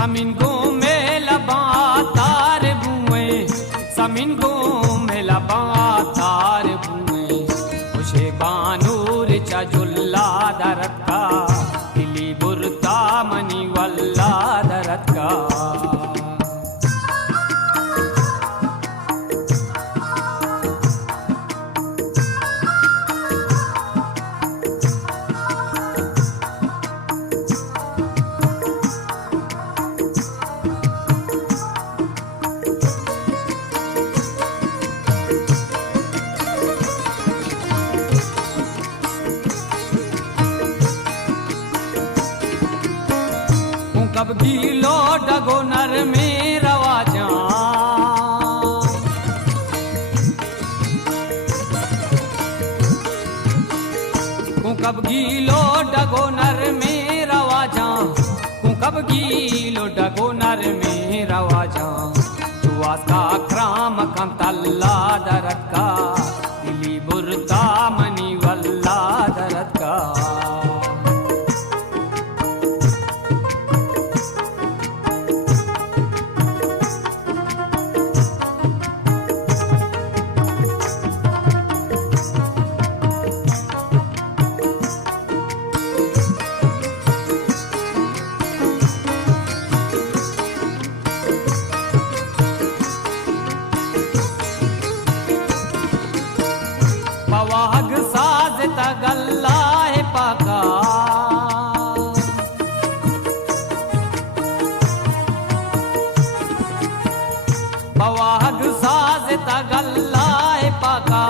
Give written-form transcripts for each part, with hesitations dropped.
समिन गो मेला बातार बुए समिन गो मेला बातार बुए मुझे बानूर चजुल्ला दरत का दिली बुरता मनी वल्ला दरत का कब गीलो डगो नर में रवाजा कब गीलो डगो नर में रवाजा कब गीलो डगो नर में रवाजा जुआस का क्राम कम तल्ला दरत का दिली बुरता मनी वल्ला दरत का पवाग साज तगल्ला है पाका पवाग साज तगल्ला है पाका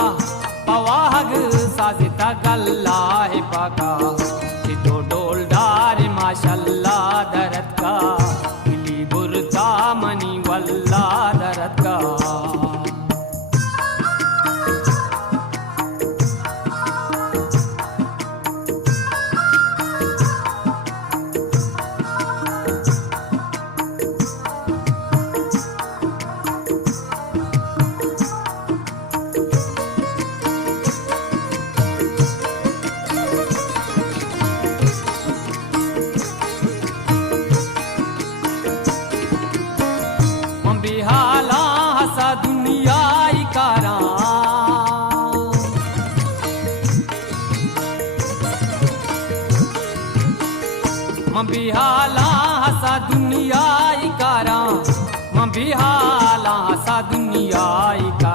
पवाग साज तगल्ला है पाका चितो डोल डार माशल्ला दरत का दिली बुरता मनी वल्ला दरत का बिहाला हसा दुनिया इकारा बिहाला हसा दुनिया इकारा बिहाला हसा दुनिया इकारा